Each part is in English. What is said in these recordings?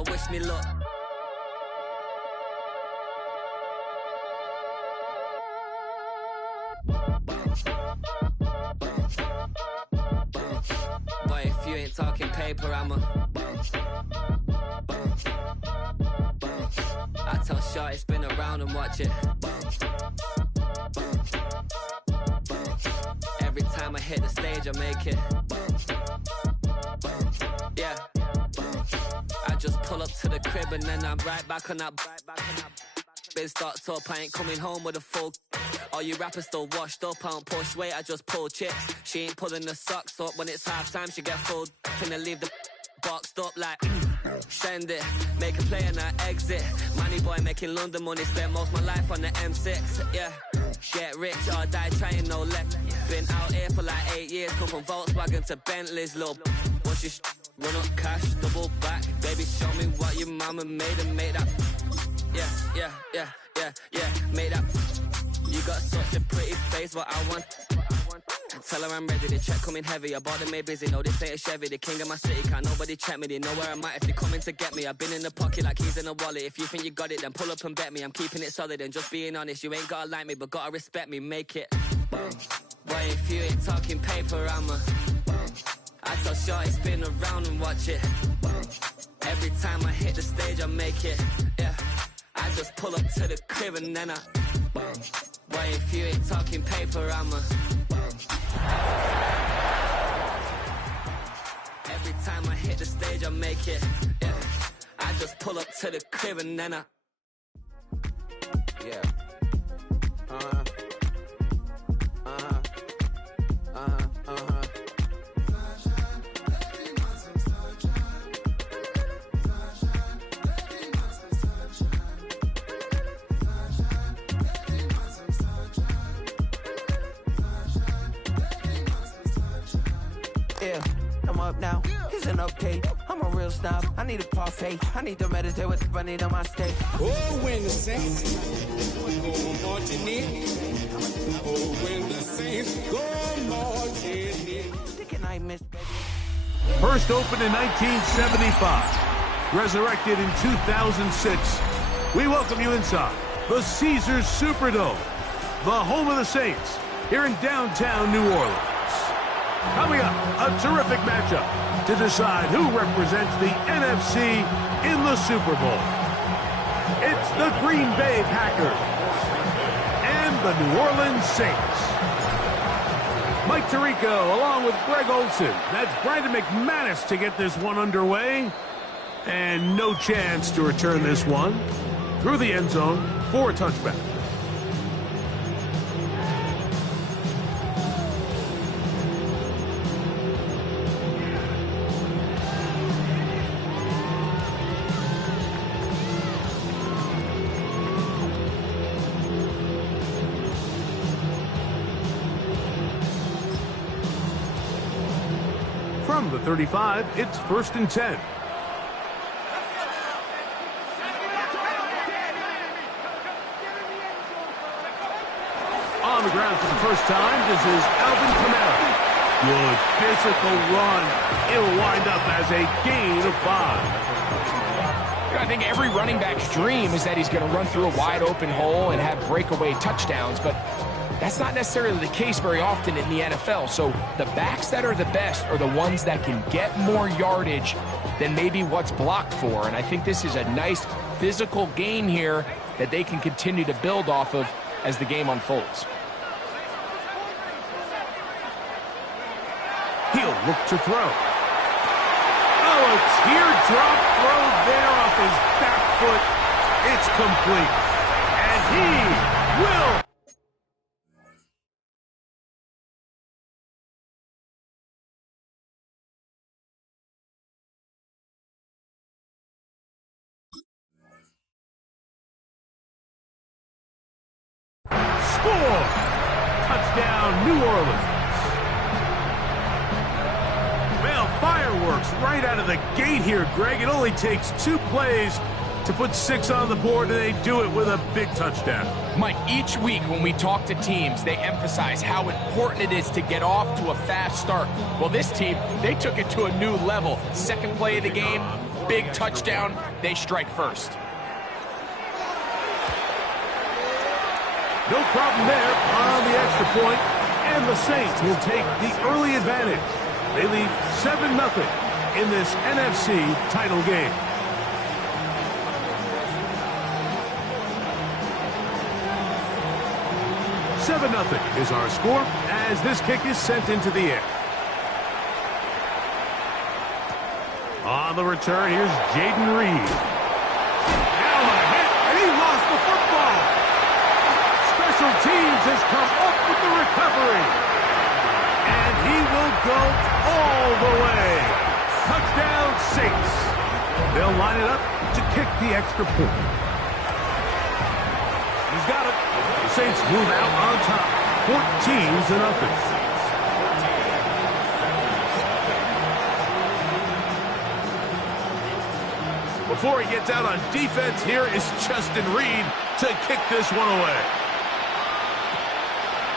so wish me luck. Boy, if you ain't talking paper, I'm a I tell Shorty spin around and watch it. Every time I hit the stage, I make it. Yeah. I just pull up to the crib and then I'm right back on that. Been starts up, I ain't coming home with a full. All you rappers still washed up, I don't push weight, I just pull chips. She ain't pulling the socks up, when it's half time she get full. Finna leave the boxed up like send it, make a play and I exit. Money boy making London money, spend most of my life on the M6. Yeah, get rich or die trying, no luck. Been out here for like 8 years, come from Volkswagen to Bentley's, little what's your run up cash, double back. Baby, show me what your mama made and make that. Yeah, made that. You got such a pretty face, but I want. Tell her I'm ready, the check coming heavy. I bought them made busy, no this ain't a Chevy. The king of my city, can't nobody check me. They know where I'm at if they coming to get me. I've been in the pocket like keys in a wallet. If you think you got it, then pull up and bet me. I'm keeping it solid and just being honest. You ain't gotta like me, but gotta respect me, make it. Boy, if you ain't talking paper, I tell Shorty spin around and watch it. Every time I hit the stage, I make it. Yeah, I just pull up to the crib and then I. Boy, if you ain't talking paper, Every time I hit the stage, I make it. Yeah, I just pull up to the crib and then I. Yeah. Yeah, I'm up now. It's an update. I'm a real snob. I need a parfait. I need to meditate with the bunny on my state. Oh, when the Saints go marching in. Oh, when the Saints go marching in. Thinking I missed, baby. First opened in 1975, resurrected in 2006. We welcome you inside the Caesars Superdome, the home of the Saints, here in downtown New Orleans. Coming up, a terrific matchup to decide who represents the NFC in the Super Bowl. It's the Green Bay Packers and the New Orleans Saints. Mike Tirico along with Greg Olson. That's Brandon McManus to get this one underway. And no chance to return this one through the end zone for a touchback. From the 35, it's 1st and 10. On the ground for the first time, this is Alvin Kamara. Good physical run. It'll wind up as a gain of 5. I think every running back's dream is that he's going to run through a wide open hole and have breakaway touchdowns, but that's not necessarily the case very often in the NFL. So the backs that are the best are the ones that can get more yardage than maybe what's blocked for. And I think this is a nice physical gain here that they can continue to build off of as the game unfolds. He'll look to throw. Oh, a teardrop throw there off his back foot. It's complete. And he will. Score! Touchdown, New Orleans. Well, fireworks right out of the gate here, Greg. It only takes 2 plays to put 6 on the board, and they do it with a big touchdown. Mike, each week when we talk to teams, they emphasize how important it is to get off to a fast start. Well, this team, they took it to a new level. Second play of the game, big touchdown, they strike first. No problem there on the extra point, and the Saints will take the early advantage. They lead 7-0 in this NFC title game. $7-0 is our score as this kick is sent into the air. On the return, here's Jaden Reed. Now a hit, and he lost the football. Special teams has come up with the recovery. And he will go all the way. Touchdown, Saints. They'll line it up to kick the extra point. He's got it. The Saints move out on top, 14-0. Before he gets out on defense, here is Justin Reed to kick this one away.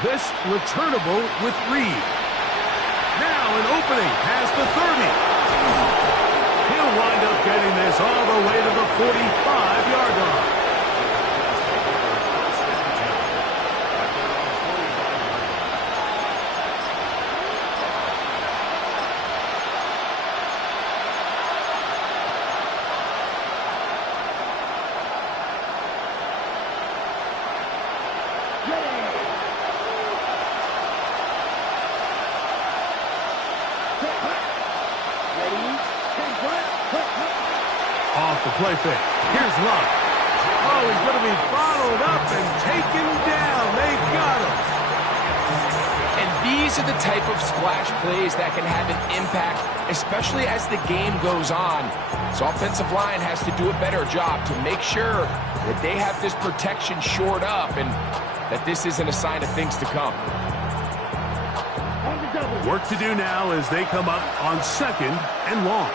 This returnable with Reed. Now an opening past the 30. He'll wind up getting this all the way to the 45-yard line. Off the play fake. Here's Love. Oh, he's going to be bottled up and taken down. They got him. And these are the type of splash plays that can have an impact, especially as the game goes on. So offensive line has to do a better job to make sure that they have this protection shored up and that this isn't a sign of things to come. Work to do now as they come up on 2nd and long.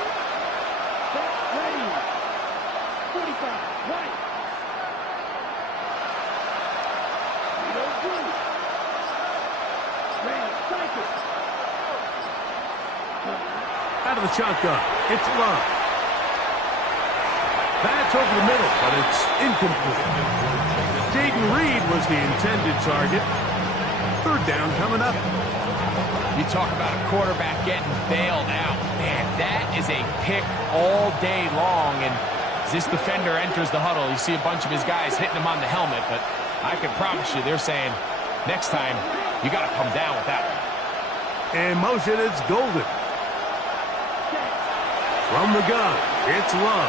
Out of the shotgun, it's Love. That's over the middle, but it's incomplete. Jaden Reed was the intended target. 3rd down coming up. You talk about a quarterback getting bailed out. Man, that is a pick all day long, and as this defender enters the huddle, you see a bunch of his guys hitting him on the helmet, but I can promise you they're saying, next time, you got to come down with that one. In motion, it's Golden. From the gun, it's Love.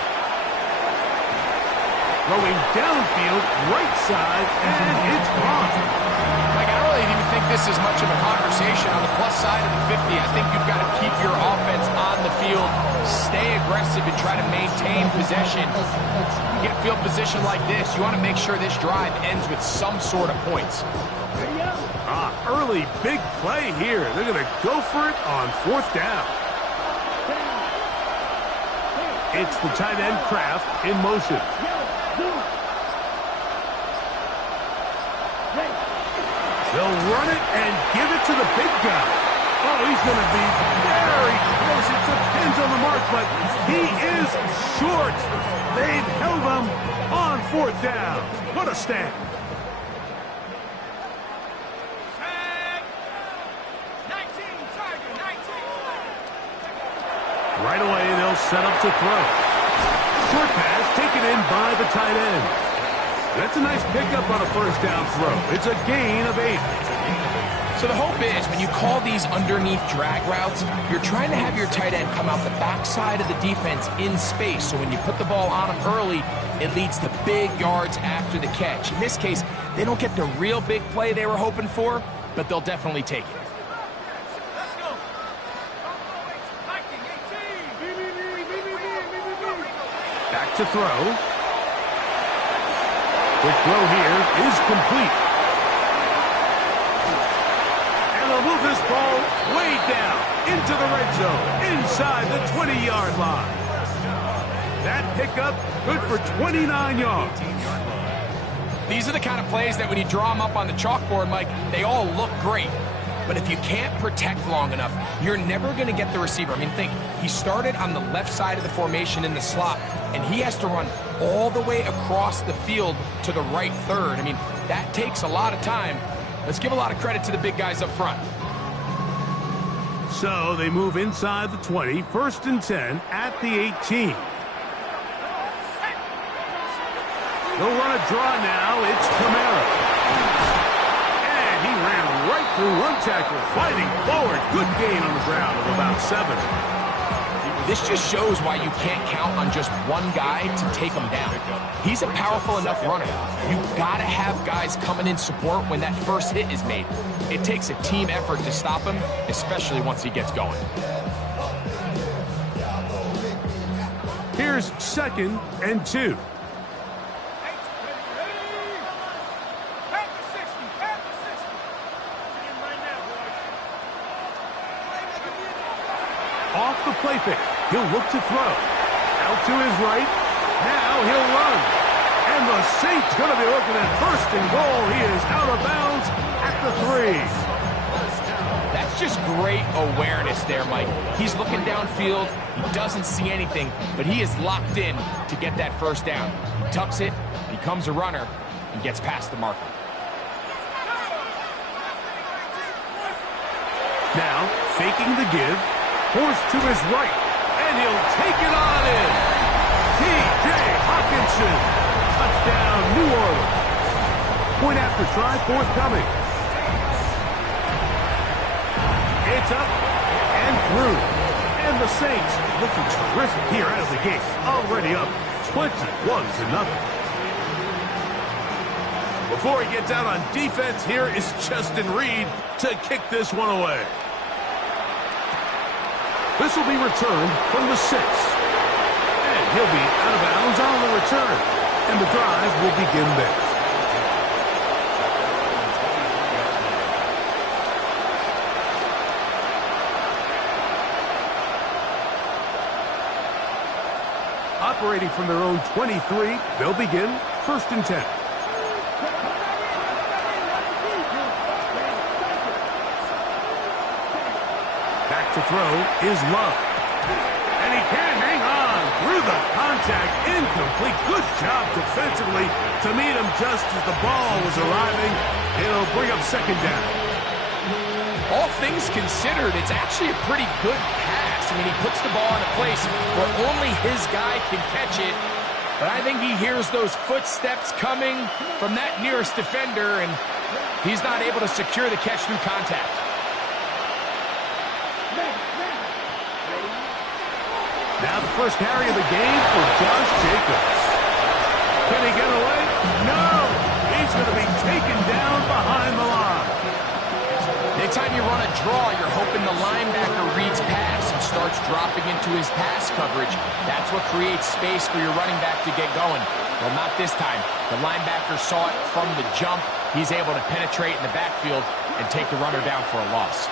Throwing downfield, right side, and it's gone. Like, I don't really even think this is much of a conversation on the plus side of the 50. I think you've got to keep your offense on the field, stay aggressive, and try to maintain possession. You get a field position like this, you want to make sure this drive ends with some sort of points. Early big play here. They're going to go for it on 4th down. It's the tight end Kraft in motion. They'll run it and give it to the big guy. Oh, he's going to be very close. It depends on the mark, but he is short. They've held him on 4th down. What a stand. Right away, they'll set up to throw. Short pass taken in by the tight end. That's a nice pickup on a 1st down throw. It's a gain of 8. So the hope is when you call these underneath drag routes, you're trying to have your tight end come out the backside of the defense in space. So when you put the ball on him early, it leads to big yards after the catch. In this case, they don't get the real big play they were hoping for, but they'll definitely take it. Back to throw. Quick throw here is complete. And they'll move this ball way down into the red zone, inside the 20-yard line. That pickup good for 29 yards. These are the kind of plays that when you draw them up on the chalkboard, Mike, they all look great. But if you can't protect long enough, you're never going to get the receiver. I mean, think, he started on the left side of the formation in the slot, and he has to run all the way across the field to the right third. I mean, that takes a lot of time. Let's give a lot of credit to the big guys up front. So they move inside the 20, 1st and 10 at the 18. They'll run a draw now. It's Kamara. And he ran right through one tackle, fighting forward. Good gain on the ground of about 7. This just shows why you can't count on just one guy to take him down. He's a powerful enough runner. You've got to have guys coming in support when that first hit is made. It takes a team effort to stop him, especially once he gets going. Here's 2nd and 2. Off the play fake. He'll look to throw. Out to his right. Now he'll run. And the Saints going to be looking at 1st and goal. He is out of bounds at the 3. That's just great awareness there, Mike. He's looking downfield. He doesn't see anything, but he is locked in to get that 1st down. He tucks it, becomes a runner, and gets past the marker. Now, faking the give. Forced to his right, and he'll take it on in. T.J. Hawkinson, touchdown, New Orleans. Point after try, forthcoming. It's up and through. And the Saints looking terrific here out of the gate. Already up 21-0. Before he gets out on defense, here is Justin Reed to kick this one away. This will be returned from the 6. And he'll be out of bounds on the return. And the drive will begin there. Operating from their own 23, they'll begin 1st and 10. To throw is Love. And he can't hang on through the contact. Incomplete. Good job defensively to meet him just as the ball was arriving. It'll bring up 2nd down. All things considered, it's actually a pretty good pass. I mean, he puts the ball in a place where only his guy can catch it. But I think he hears those footsteps coming from that nearest defender, and he's not able to secure the catch through contact. Now the first carry of the game for Josh Jacobs. Can he get away? No! He's going to be taken down behind the line. Anytime you run a draw, you're hoping the linebacker reads pass and starts dropping into his pass coverage. That's what creates space for your running back to get going. Well, not this time. The linebacker saw it from the jump. He's able to penetrate in the backfield and take the runner down for a loss.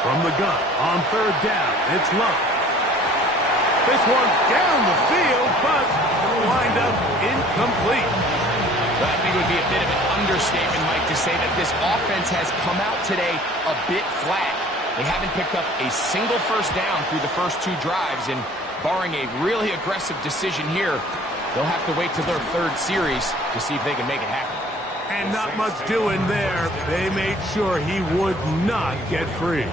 From the gun, on 3rd down, it's Love. This one down the field, but will wind up incomplete. Well, I think it would be a bit of an understatement, Mike, to say that this offense has come out today a bit flat. They haven't picked up a single 1st down through the first 2 drives, and barring a really aggressive decision here, they'll have to wait till their 3rd series to see if they can make it happen. And not much doing there. They made sure he would not get free.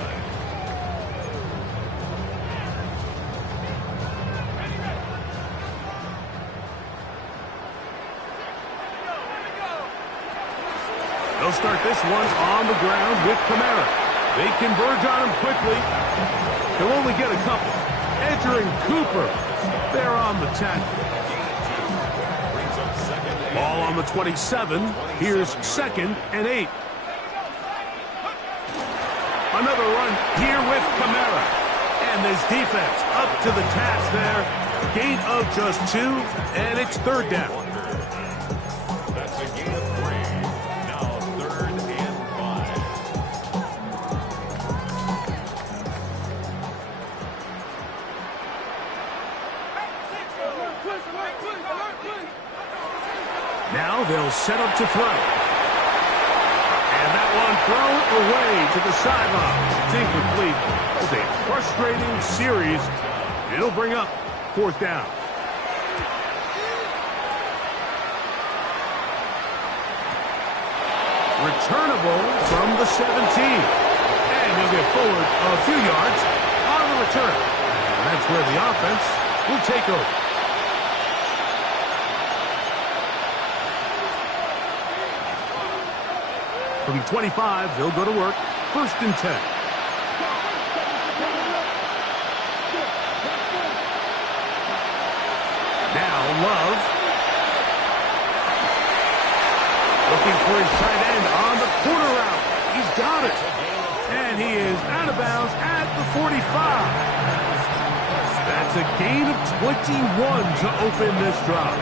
They'll start this one on the ground with Kamara. They converge on him quickly. He'll only get a couple. Entering Cooper. They're on the 10. Ball on the 27. Here's 2nd and 8. Another run here with Kamara. And this defense up to the task there. Gain of just 2, and it's 3rd down. That's a gain of 3. Now 3rd and 5. they'll set up to throw. And that one thrown away to the sideline. It's incomplete. It was a frustrating series. It'll bring up 4th down. Returnable from the 17. And he'll get forward a few yards on the return. And that's where the offense will take over. From 25, they'll go to work. 1st and 10. Now Love. Looking for his tight end on the corner route. He's got it. And he is out of bounds at the 45. That's a gain of 21 to open this drive.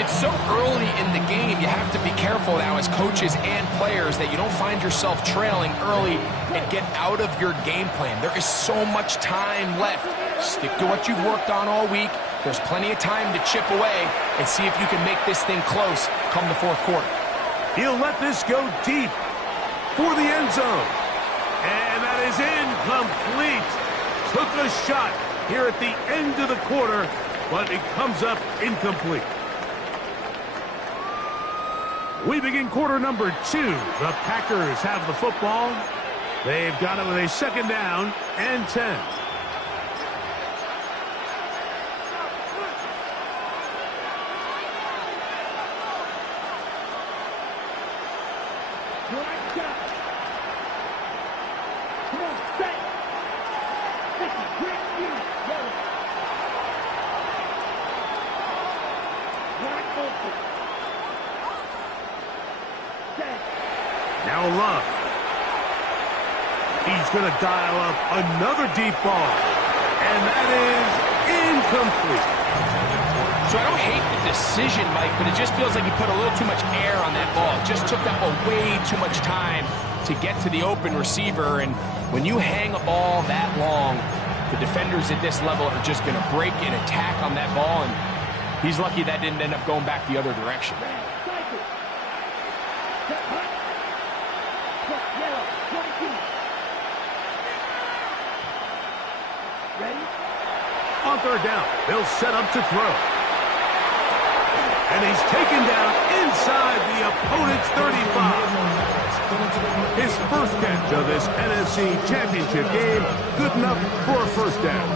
It's so early in the game, you have to be careful now as coaches and players that you don't find yourself trailing early and get out of your game plan. There is so much time left. Stick to what you've worked on all week. There's plenty of time to chip away and see if you can make this thing close come the 4th quarter. He'll let this go deep for the end zone. And that is incomplete. Took a shot here at the end of the quarter, but it comes up incomplete. We begin quarter number 2. The Packers have the football. They've got it with a 2nd down and 10. Now Love. He's going to dial up another deep ball. And that is incomplete. So I don't hate the decision, Mike, but it just feels like he put a little too much air on that ball. It just took that ball way too much time to get to the open receiver. And when you hang a ball that long, the defenders at this level are just going to break and attack on that ball. And he's lucky that didn't end up going back the other direction. On 3rd down, they'll set up to throw. And he's taken down inside the opponent's 35. His first catch of this NFC Championship game, good enough for a 1st down.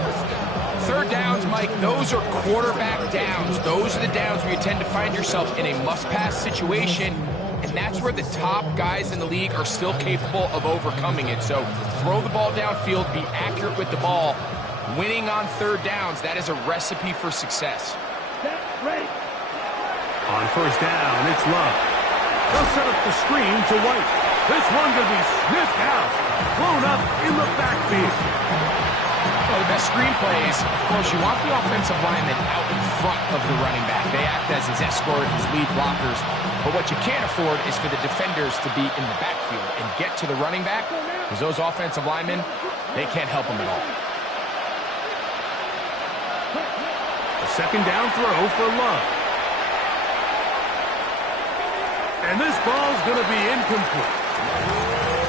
3rd downs, Mike, those are quarterback downs. Those are the downs where you tend to find yourself in a must-pass situation, and that's where the top guys in the league are still capable of overcoming it. So throw the ball downfield, be accurate with the ball. Winning on 3rd downs, that is a recipe for success. On 1st down, it's Love. They'll set up the screen to White. This one going to be sniffed out, blown up in the backfield. Well, the best screen plays, of course, you want the offensive lineman out in front of the running back. They act as his escort, his lead blockers. But what you can't afford is for the defenders to be in the backfield and get to the running back, because those offensive linemen, they can't help him at all. A 2nd down throw for Love. And this ball's going to be incomplete.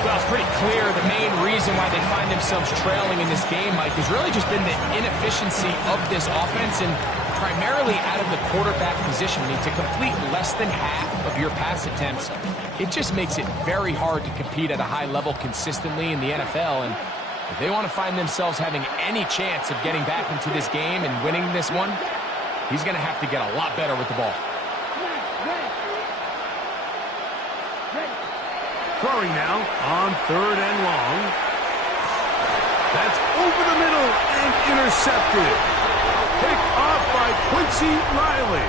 Well, it's pretty clear the main reason why they find themselves trailing in this game, Mike, has really just been the inefficiency of this offense and primarily out of the quarterback position. I mean, to complete less than half of your pass attempts, it just makes it very hard to compete at a high level consistently in the NFL. And if they want to find themselves having any chance of getting back into this game and winning this one, he's going to have to get a lot better with the ball. Throwing now on 3rd and long. That's over the middle and intercepted. Picked off by Quincy Riley.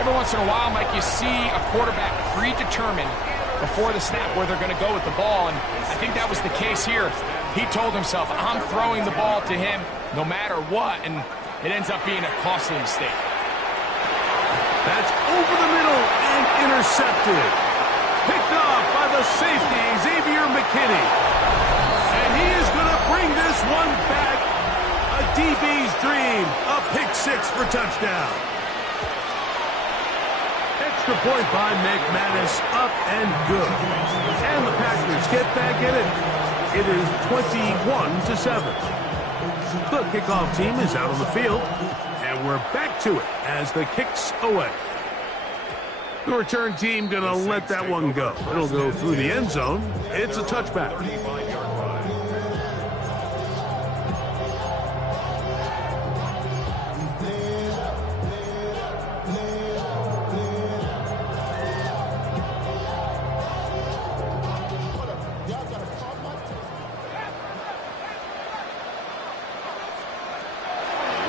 Every once in a while, Mike, you see a quarterback predetermined before the snap where they're going to go with the ball, and I think that was the case here. He told himself, I'm throwing the ball to him no matter what, and it ends up being a costly mistake. That's over the middle and intercepted. Picked off by the safety, Xavier McKinney. And he is going to bring this one back. A DB's dream. A pick 6 for touchdown. extra point by McManus, up and good. And the Packers get back in it. It is 21-7. The kickoff team is out on the field, and we're back to it as the kick's away. The return team going to let that one go. It'll go through the end zone. It's a touchback.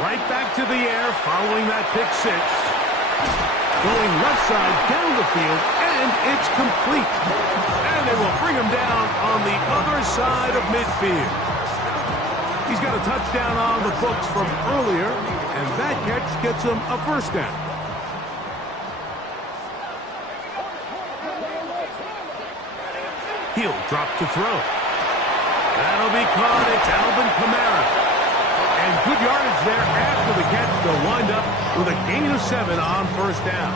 Right back to the air following that pick six. Going left side down the field, and it's complete. And they will bring him down on the other side of midfield. He's got a touchdown on the books from earlier, and that catch gets him a first down. He'll drop to throw. That'll be caught. It's Alvin Kamara. And good yardage there after the catch. They'll wind up with a gain of 7 on first down.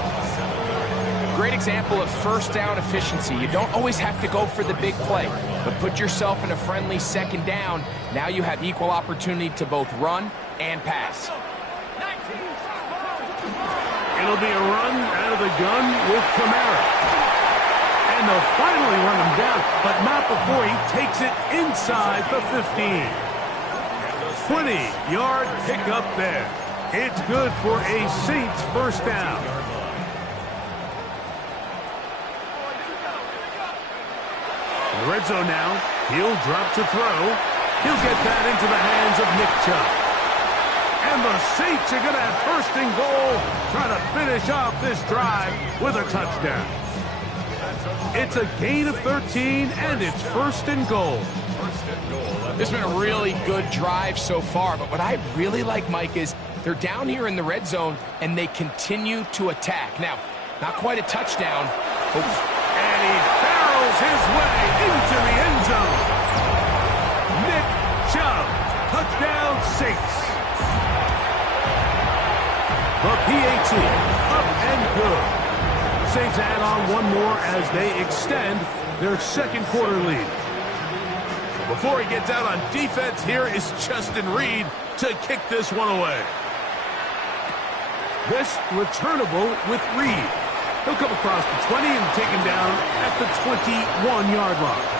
Great example of first down efficiency. You don't always have to go for the big play, but put yourself in a friendly second down. Now you have equal opportunity to both run and pass. It'll be a run out of the gun with Kamara. And they'll finally run him down, but not before he takes it inside the 15. 20-yard pickup there. It's good for a Saints first down. In the red zone now, he'll drop to throw. He'll get that into the hands of Nick Chubb. And the Saints are going to have first and goal, trying to finish off this drive with a touchdown. It's a gain of 13, and it's first and goal. This has been a really good drive so far, but what I really like, Mike, is they're down here in the red zone, and they continue to attack. Now, not quite a touchdown. And he barrels his way into the end zone. Nick Chubb, touchdown Saints. The PAT, up and good. Saints add on one more as they extend their second quarter lead. Before he gets out on defense, here is Justin Reed to kick this one away. This returnable with Reed. He'll come across the 20 and take him down at the 21-yard line.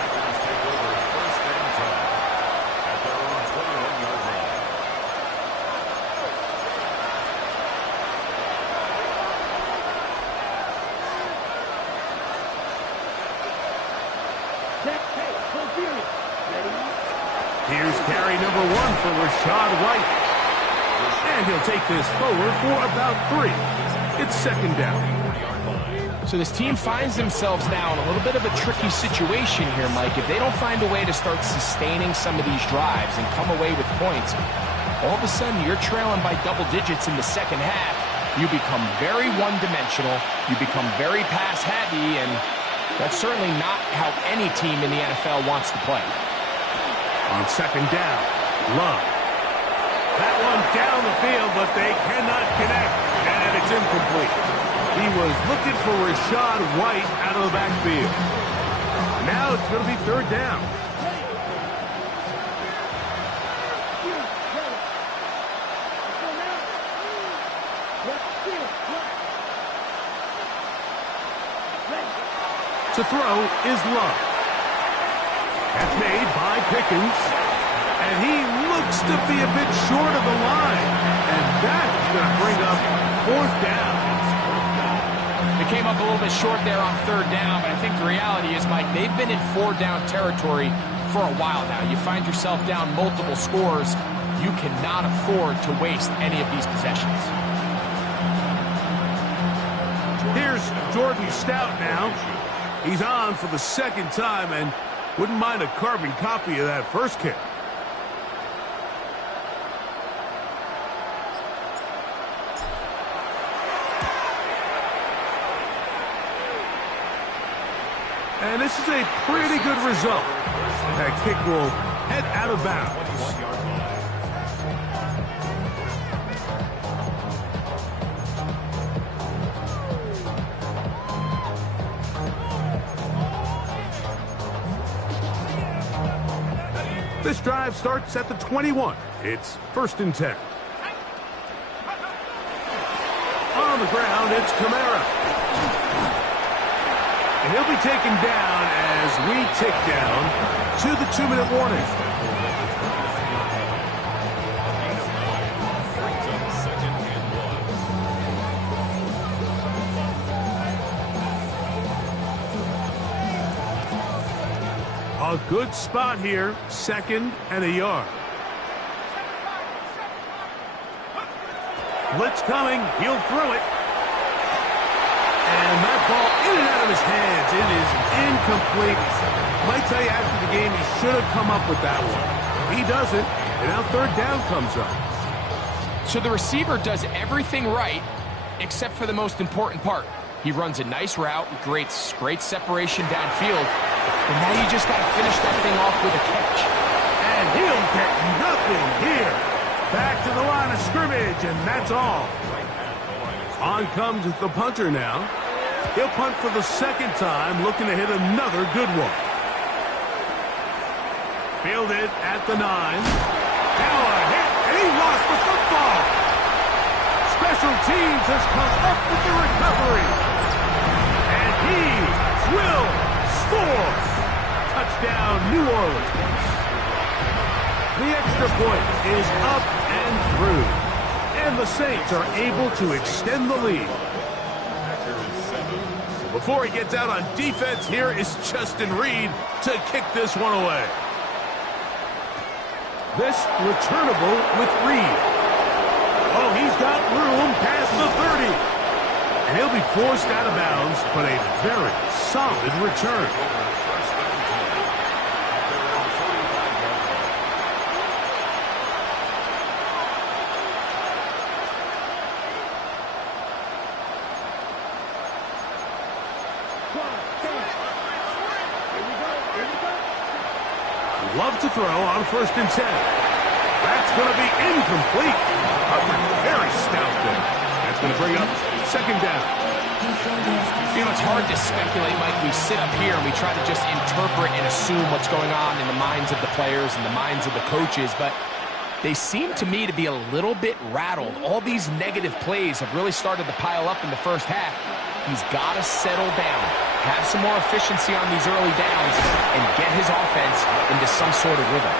Here's carry number 1 for Rashad White. And he'll take this forward for about 3. It's second down. So this team finds themselves now in a little bit of a tricky situation here, Mike. If they don't find a way to start sustaining some of these drives and come away with points, all of a sudden you're trailing by double digits in the second half. You become very one-dimensional. You become very pass-heavy, and that's certainly not how any team in the NFL wants to play. On second down, Love. That one down the field, but they cannot connect, and it's incomplete. He was looking for Rashad White out of the backfield. Now it's going to be third down. To throw is Love. That's made by Pickens. And he looks to be a bit short of the line. And that's going to bring up fourth down. They came up a little bit short there on third down, but I think the reality is, Mike, they've been in four-down territory for a while now. You find yourself down multiple scores. You cannot afford to waste any of these possessions. Here's Jordan Stout now. He's on for the second time and wouldn't mind a carbon copy of that first kick. And this is a pretty good result. That kick will head out of bounds. This drive starts at the 21. It's 1st and 10. On the ground, it's Kamara. And he'll be taken down as we tick down to the 2-minute warning. A good spot here, 2nd and a yard. Blitz coming, he'll throw it. And that ball in and out of his hands. It is incomplete. Might tell you after the game he should have come up with that one. He doesn't, and now 3rd down comes up. So the receiver does everything right except for the most important part. He runs a nice route, great separation downfield, and now you just got to finish that thing off with a catch. And he'll get nothing here. Back to the line of scrimmage, and that's all. On comes the punter now. He'll punt for the 2nd time, looking to hit another good one. Fielded at the 9. Now a hit, and he lost the football. Special teams has come up with the recovery. And he will score. Touchdown, New Orleans. The extra point is up and through. And the Saints are able to extend the lead. Before he gets out on defense, here is Justin Reed to kick this one away. This returnable with Reed. Oh, he's got room past the 30. And he'll be forced out of bounds, but a very solid return. Love to throw on 1st and 10. That's going to be incomplete. Very stout there. That's going to bring up 2nd down. You know, it's hard to speculate, Mike. We sit up here and we try to just interpret and assume what's going on in the minds of the players and the minds of the coaches, but they seem to me to be a little bit rattled. All these negative plays have really started to pile up in the first half. He's got to settle down, have some more efficiency on these early downs, and get his offense into some sort of rhythm.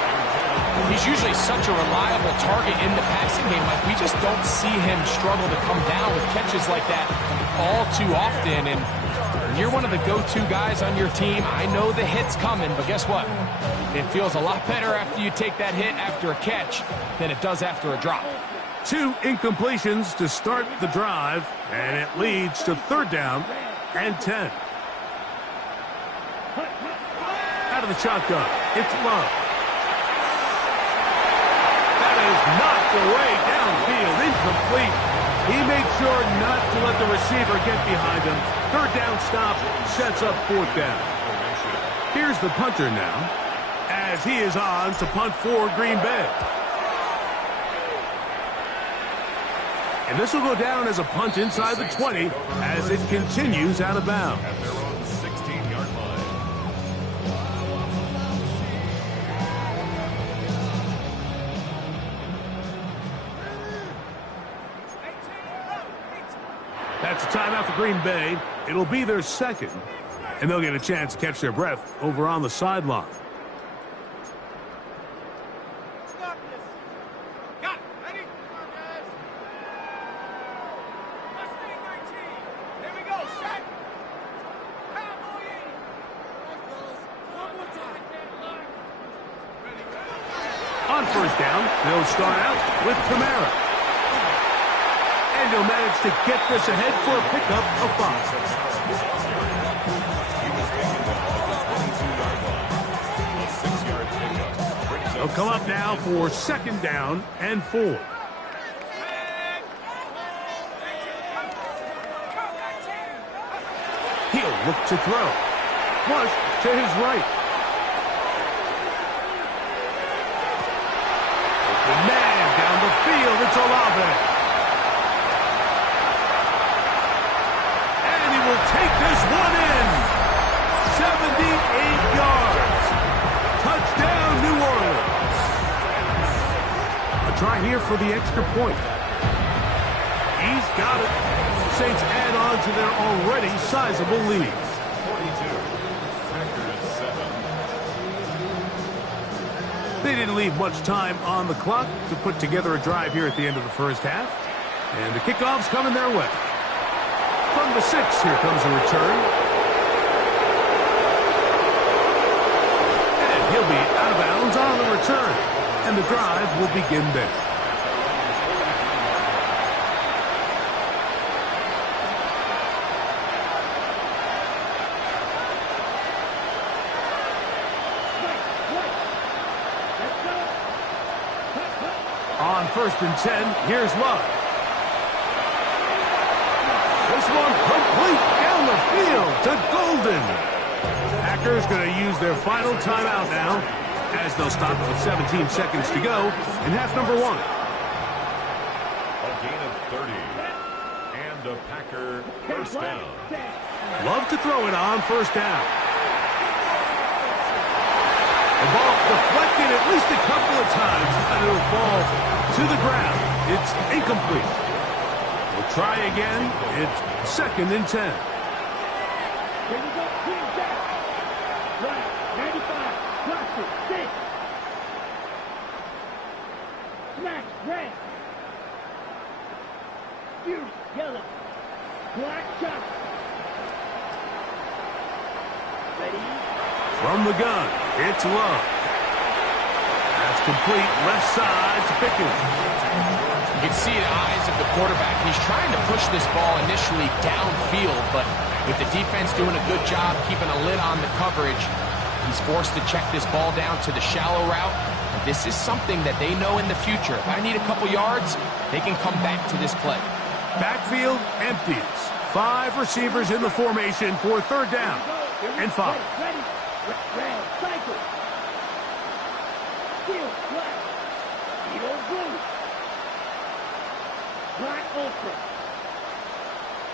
He's usually such a reliable target in the passing game. Like, we just don't see him struggle to come down with catches like that all too often. And when you're one of the go-to guys on your team, I know the hit's coming, but guess what? It feels a lot better after you take that hit after a catch than it does after a drop. 2 incompletions to start the drive, and it leads to 3rd down and 10. Out of the shotgun, it's Love. That is knocked away downfield, incomplete. He made sure not to let the receiver get behind him. 3rd down stop sets up 4th down. Here's the punter now, as he is on to punt for Green Bay. And this will go down as a punt inside the 20 as it continues out of bounds. At their own 16-yard line. That's a timeout for Green Bay. It'll be their 2nd, and they'll get a chance to catch their breath over on the sideline. On 1st down, they'll start out with Kamara. And he'll manage to get this ahead for a pickup of 5. They'll come up now for 2nd down and 4. He'll look to throw. Flush to his right. Man down the field, it's Olave. And he will take this one in. 78 yards. Touchdown, New Orleans. try here for the extra point. He's got it. Saints add on to their already sizable lead. 42. Packers 7. They didn't leave much time on the clock to put together a drive here at the end of the first half. And the kickoff's coming their way. From the 6, here comes a return. And he'll be out of bounds on the return. And the drive will begin there. On 1st and 10, here's Love. This one complete down the field to Golden. Packers going to use their final timeout now as they'll stop with 17 seconds to go in half number 1. A gain of 30. And a Packer first down. Love to throw it on 1st down. The ball deflected at least a couple of times, and it'll fall to the ground. It's incomplete. We'll try again. It's 2nd and 10. Smash, red. Fierce, yellow. Black shot. Ready? From the gun, it's Love. That's complete. Left side to Pickens. You can see the eyes of the quarterback. He's trying to push this ball initially downfield, but with the defense doing a good job keeping a lid on the coverage, he's forced to check this ball down to the shallow route. But this is something that they know in the future. If I need a couple yards, they can come back to this play. Backfield empties. 5 receivers in the formation for 3rd down and 5. Ready. Red, cycle. Steel, black. Steel, blue. Black, ultra.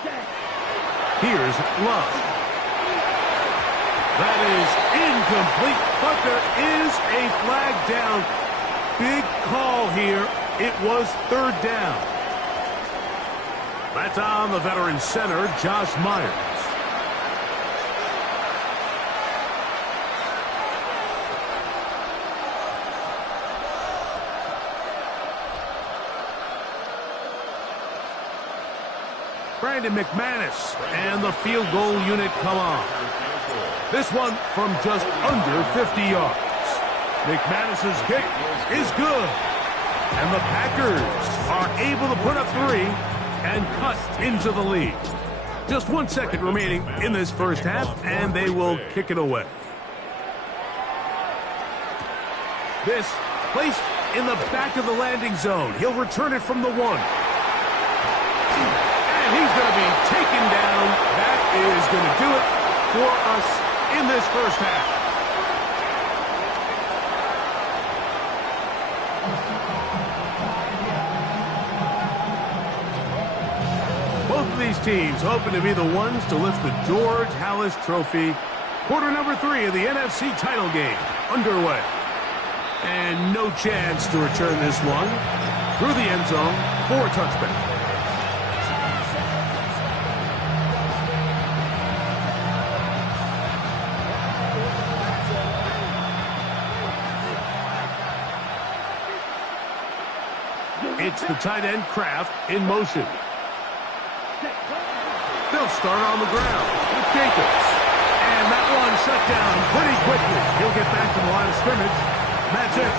Set. Here's Love. That is incomplete, but there is a flag down. Big call here. It was 3rd down. That's on the veteran center, Josh Myers. Brandon McManus and the field goal unit come on. This one from just under 50 yards. McManus's kick is good. And the Packers are able to put up 3 and cut into the lead. Just 1 second remaining in this first half, and they will kick it away. This placed in the back of the landing zone. He'll return it from the 1. And he's going to be taken down. That is going to do it for us in this first half. Both of these teams hoping to be the ones to lift the George Halas Trophy. Quarter number 3 of the NFC title game underway. And no chance to return this one through the end zone for a touchback. It's the tight end Kraft in motion. They'll start on the ground with Jacobs. And that one shut down pretty quickly. He'll get back to the line of scrimmage. That's it.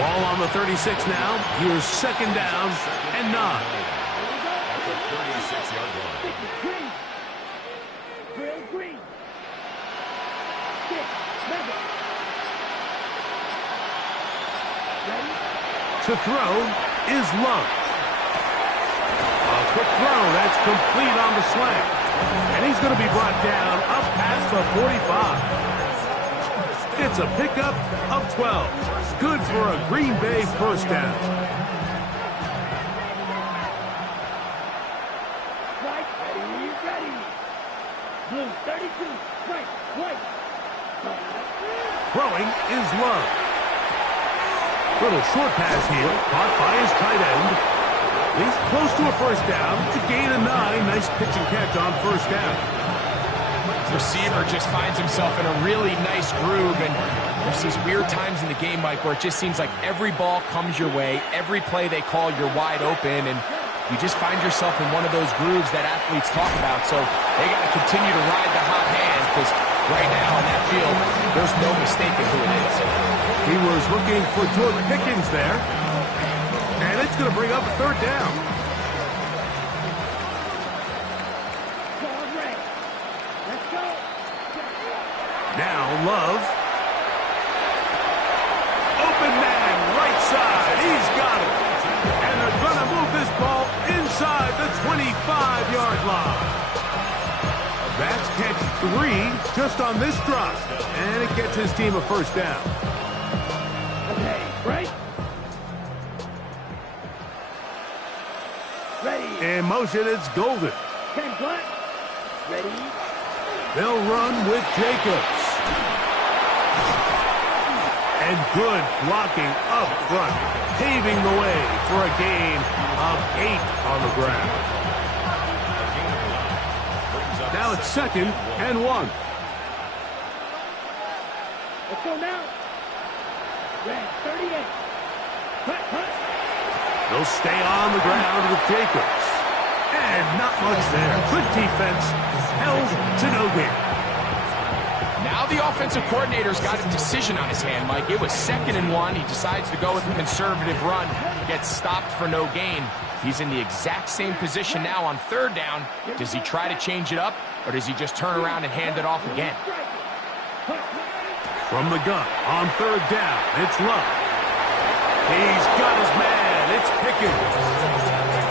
Ball on the 36 now. Here's 2nd down and 9. At the 36-yard line. Green. Grill green. 6. Mega. Ready? To throw is Love. A quick throw that's complete on the slant. And he's going to be brought down up past the 45. It's a pickup of 12. Good for a Green Bay first down. Right, ready, ready. Blue, 32, right, white. Throwing is Love. Little short pass here, caught by his tight end. He's close to a first down. It's a gain of 9. Nice pitch and catch on first down. Receiver just finds himself in a really nice groove, and there's these weird times in the game, Mike, where it just seems like every ball comes your way, every play they call, you're wide open, and you just find yourself in one of those grooves that athletes talk about. So they got to continue to ride the hot hand, because right now on that field, there's no mistaking who it is. He was looking for George Pickens there, and it's going to bring up a third down. Now Love. Open man, right side. He's got it. And they're going to move this ball inside the 25-yard line. That's catch 3 just on this drive. And it gets his team a first down. Okay, right? Ready. In motion, it's Golden. 10 black. Ready. They'll run with Jacobs. And good blocking up front, paving the way for a gain of 8 on the ground. Now it's 2nd and 1. Let's go now. Red 38. Cut. They'll stay on the ground with Jacobs. And not much there. Good defense, held to no gain. Now the offensive coordinator's got a decision on his hand, Mike. It was 2nd and 1. He decides to go with a conservative run, gets stopped for no gain. He's in the exact same position now on 3rd down. Does he try to change it up, or does he just turn around and hand it off again? From the gun on 3rd down, it's Love. He's got his man. It's Pickens.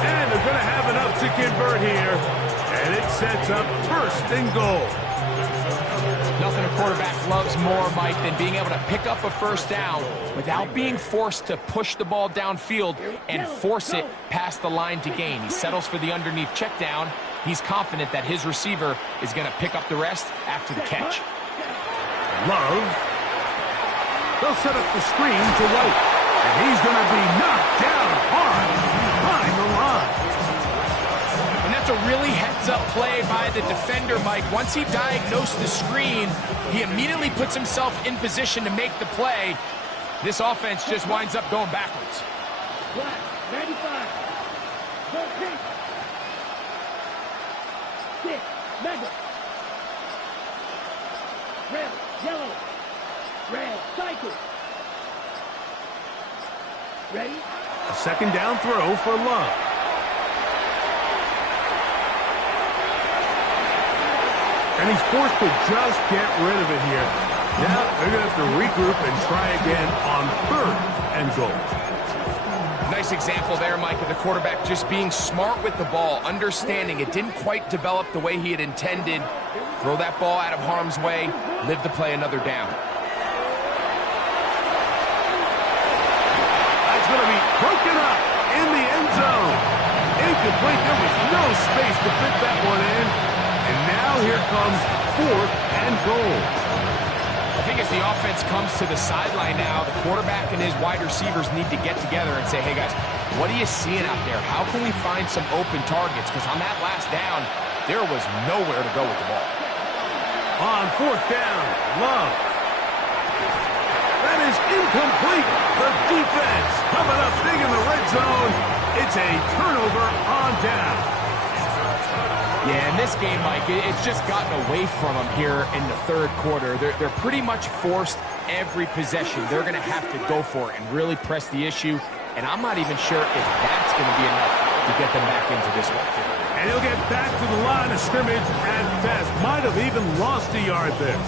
And they're going to have enough to convert here. And it sets up 1st and goal. Nothing a quarterback loves more, Mike, than being able to pick up a first down without being forced to push the ball downfield and force it past the line to gain. He settles for the underneath check down. He's confident that his receiver is going to pick up the rest after the catch. Love. They'll set up the screen to White. And he's going to be knocked down hard behind the line. And that's a really heads-up play by the defender, Mike. Once he diagnosed the screen, he immediately puts himself in position to make the play. This offense just winds up going backwards. Black 95. Go pink. 6. Mega. Red. Yellow. Red. Cycle. Ready? A 2nd down throw for Love. And he's forced to just get rid of it here. Now they're going to have to regroup and try again on 3rd and goal. Nice example there, Mike, of the quarterback just being smart with the ball, understanding it didn't quite develop the way he had intended. Throw that ball out of harm's way, live to play another down. That's going to be broken up in the end zone. Incomplete. There was no space to fit that one in. And now here comes 4th and goal. I think as the offense comes to the sideline now, the quarterback and his wide receivers need to get together and say, hey, guys, what are you seeing out there? How can we find some open targets? Because on that last down, there was nowhere to go with the ball. On 4th down, Love. That is incomplete. The defense coming up big in the red zone. It's a turnover on down. Yeah, in this game, Mike, it's just gotten away from them here in the 3rd quarter. They're pretty much forced every possession. They're going to have to go for it and really press the issue. And I'm not even sure if that's going to be enough to get them back into this one. And he'll get back to the line of scrimmage at best. Might have even lost a yard there.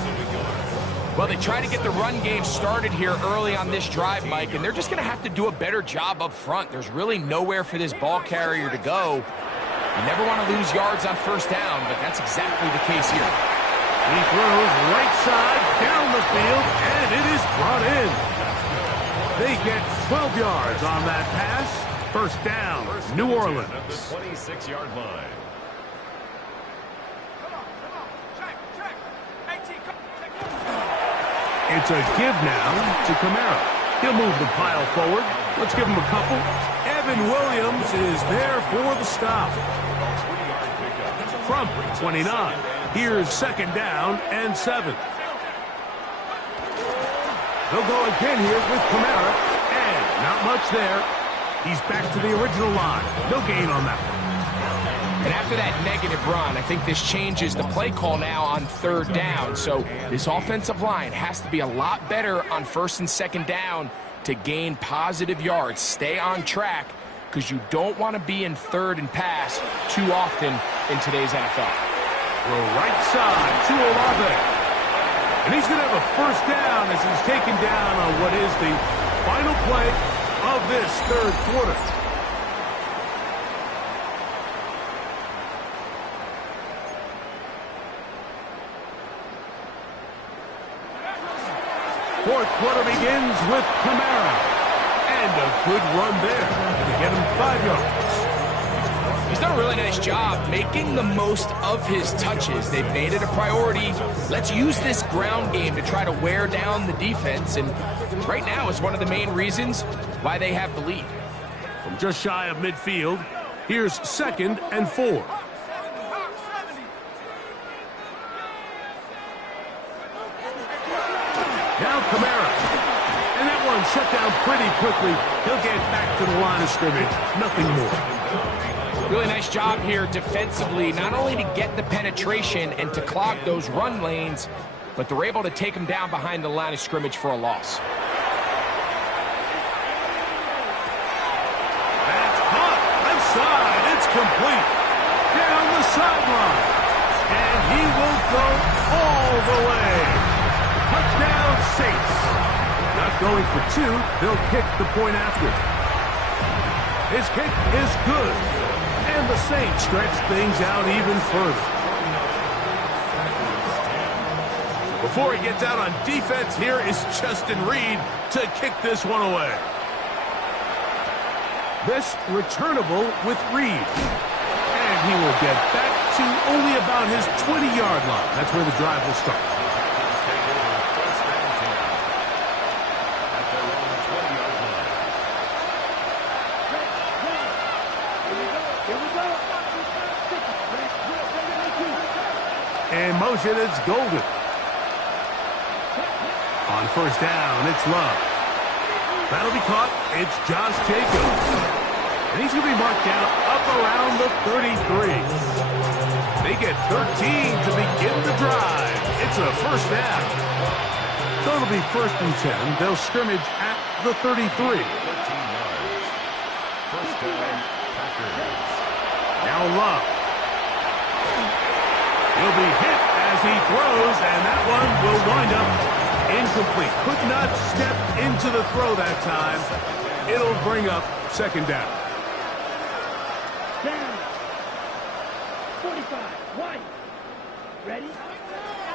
Well, they try to get the run game started here early on this drive, Mike, and they're just going to have to do a better job up front. There's really nowhere for this ball carrier to go. You never want to lose yards on 1st down, but that's exactly the case here. He throws right side down the field, and it is brought in. They get 12 yards on that pass. 1st down, New Orleans. At the 26-yard line. It's a give now to Kamara. He'll move the pile forward. Let's give him a couple. Evan Williams is there for the stop. From 29, here's second down and 7. They'll go again here with Kamara, and not much there. He's back to the original line. No gain on that one. And after that negative run, I think this changes the play call now on third down. So this offensive line has to be a lot better on first and second down to gain positive yards. Stay on track, because you don't want to be in third and pass too often in today's NFL. Throw right side to Olave. And he's going to have a first down as he's taken down on what is the final play of this third quarter. Fourth quarter begins with Kamara. And a good run there to get him 5 yards. He's done a really nice job making the most of his touches. They've made it a priority. Let's use this ground game to try to wear down the defense. And right now is one of the main reasons why they have the lead. From just shy of midfield, here's second and 4. Now Kamara. And that one shut down pretty quickly. He'll get back to the line of scrimmage. Nothing more. Really nice job here defensively, not only to get the penetration and to clog those run lanes, but they're able to take him down behind the line of scrimmage for a loss. That's caught. Left side. It's complete. Down the sideline. And he will go all the way. Touchdown, Saints. Not going for 2. They'll kick the point after. His kick is good. And the Saints stretch things out even further. Before he gets out on defense, here is Justin Reed to kick this one away. This returnable with Reed. And he will get back to only about his 20-yard line. That's where the drive will start. In motion, it's Golden. On first down, it's Love. That'll be caught. It's Josh Jacobs. And he's going to be marked down up around the 33. They get 13 to begin the drive. It's a first down. So it'll be first and 10. They'll scrimmage at the 33. 13 yards. First down, Packers. Now Love. He'll be hit as he throws, and that one will wind up incomplete. Could not step into the throw that time. It'll bring up second down. Down. 45. Wide. Ready?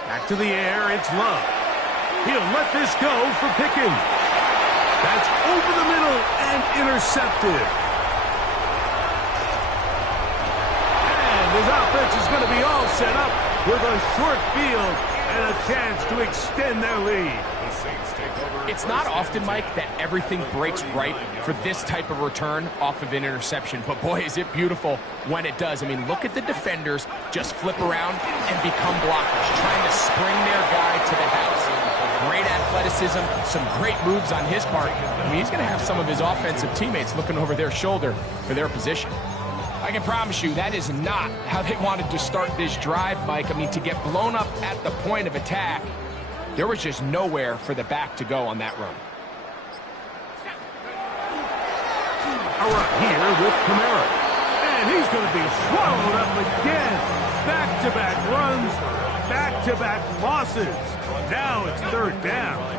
Back to the air, it's Love. He'll let this go for Pickens. That's over the middle and intercepted. His offense is going to be all set up with a short field and a chance to extend their lead. It's not often, Mike, that everything breaks right for this type of return off of an interception. But, boy, is it beautiful when it does. I mean, look at the defenders just flip around and become blockers, trying to spring their guy to the house. Great athleticism, some great moves on his part. I mean, he's going to have some of his offensive teammates looking over their shoulder for their position. I can promise you that is not how they wanted to start this drive, Mike. I mean, to get blown up at the point of attack, there was just nowhere for the back to go on that run. A run here with Kamara. And he's going to be swallowed up again. Back-to-back runs, back-to-back losses. Now it's third down.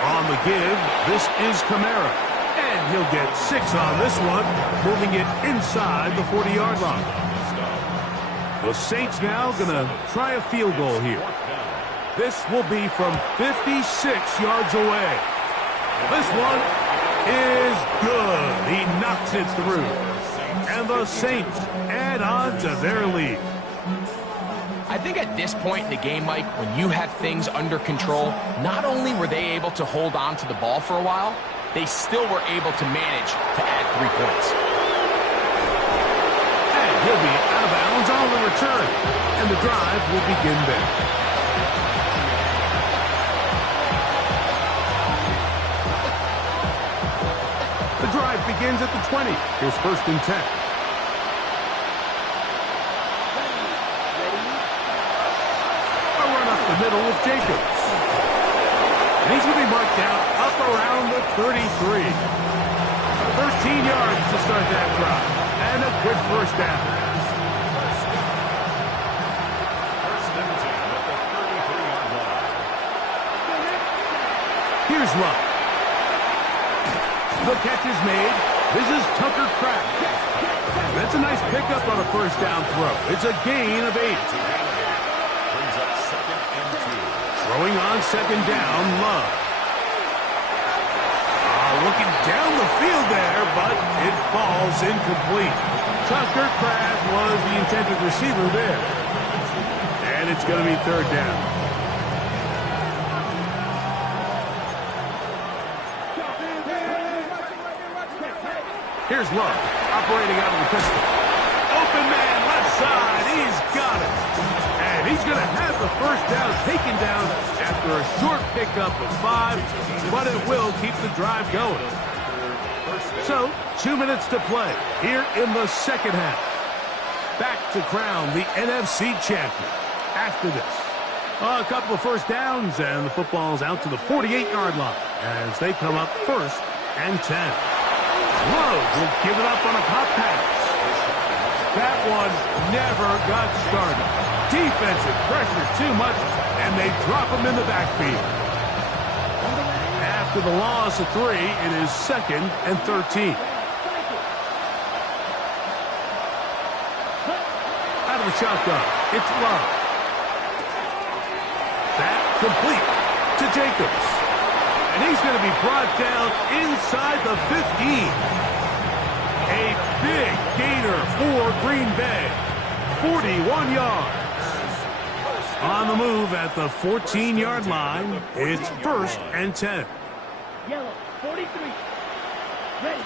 On the give, this is Kamara. And he'll get 6 on this one, moving it inside the 40-yard line. The Saints now going to try a field goal here. This will be from 56 yards away. This one is good. He knocks it through. And the Saints add on to their lead. I think at this point in the game, Mike, when you have things under control, not only were they able to hold on to the ball for a while, they still were able to manage to add 3 points. And he'll be out of bounds on the return. And the drive will begin there. The drive begins at the 20. Here's 1st and 10. A run up the middle with Jacobs. And he's going to be marked down up around the 33. 13 yards to start that drive. And a quick 1st down. First and 10 at the 33-yard line. Here's Love. The catch is made. This is Tucker Kraft. That's a nice pickup on a 1st down throw. It's a gain of 8. Brings up 2nd and 2. Throwing on 2nd down, Love. Looking down the field there, but it falls incomplete. Tucker Kraft was the intended receiver there. And it's going to be 3rd down. Here's Love, operating out of the pistol. Open man, left side, he's got it. And he's going to have the 1st down taken down after a short pickup of 5, but it will keep the drive going. So, 2 minutes to play here in the 2nd half. Back to crown the NFC champion after this. A couple of 1st downs, and the football's out to the 48-yard line as they come up 1st and 10. Love will give it up on a pop pass. That one never got started. Defensive pressure too much, and they drop him in the backfield. After the loss of 3, it is 2nd and 13. Out of the shotgun, it's Love. That complete to Jacobs. And he's going to be brought down inside the 15. A big gainer for Green Bay. 41 yards. On the move at the 14-yard line, it's 1st and 10. Yellow, 43. Ready.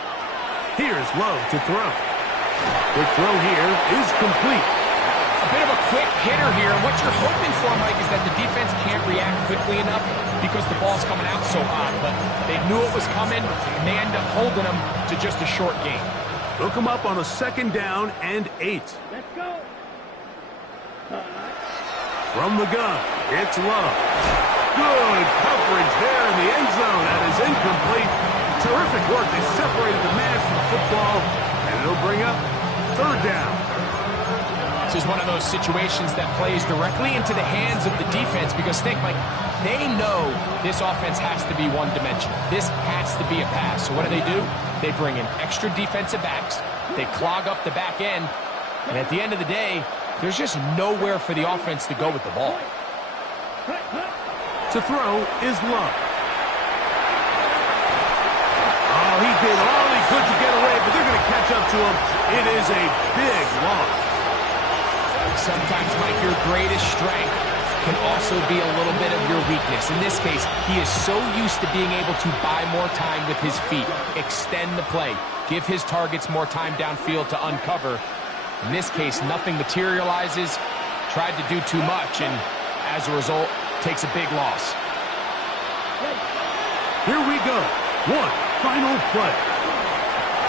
Here's Love to throw. The throw here is complete. A bit of a quick hitter here. What you're hoping for, Mike, is that the defense can't react quickly enough because the ball's coming out so hot. But they knew it was coming, and they end up holding them to just a short gain. Look him up on a 2nd down and 8. Let's go. From the gun, it's Love. Good coverage there in the end zone. That is incomplete. Terrific work. They separated the man from the football, and it'll bring up 3rd down. This is one of those situations that plays directly into the hands of the defense because, think, Mike, they know this offense has to be one-dimensional. This has to be a pass. So what do? They bring in extra defensive backs. They clog up the back end. And at the end of the day, there's just nowhere for the offense to go with the ball. To throw is Love. Oh, he did all he could to get away, but they're going to catch up to him. It is a big loss. Sometimes, Mike, your greatest strength can also be a little bit of your weakness. In this case, he is so used to being able to buy more time with his feet, extend the play, give his targets more time downfield to uncover. In this case, nothing materializes, tried to do too much, and as a result, takes a big loss. Here we go. One final play.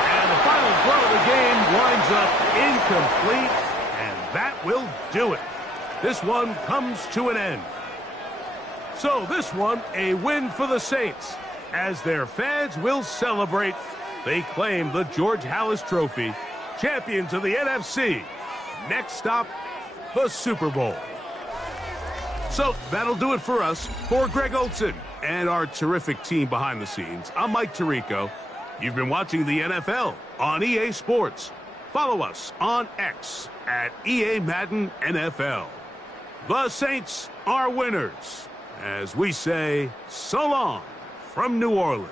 And the final throw of the game winds up incomplete, and that will do it. This one comes to an end. So this one, a win for the Saints. As their fans will celebrate, they claim the George Halas Trophy, champions of the NFC. Next stop, the Super Bowl. So that'll do it for us. For Greg Olson and our terrific team behind the scenes, I'm Mike Tirico. You've been watching the NFL on EA Sports. Follow us on X at EA Madden NFL. The Saints are winners, as we say so long from New Orleans.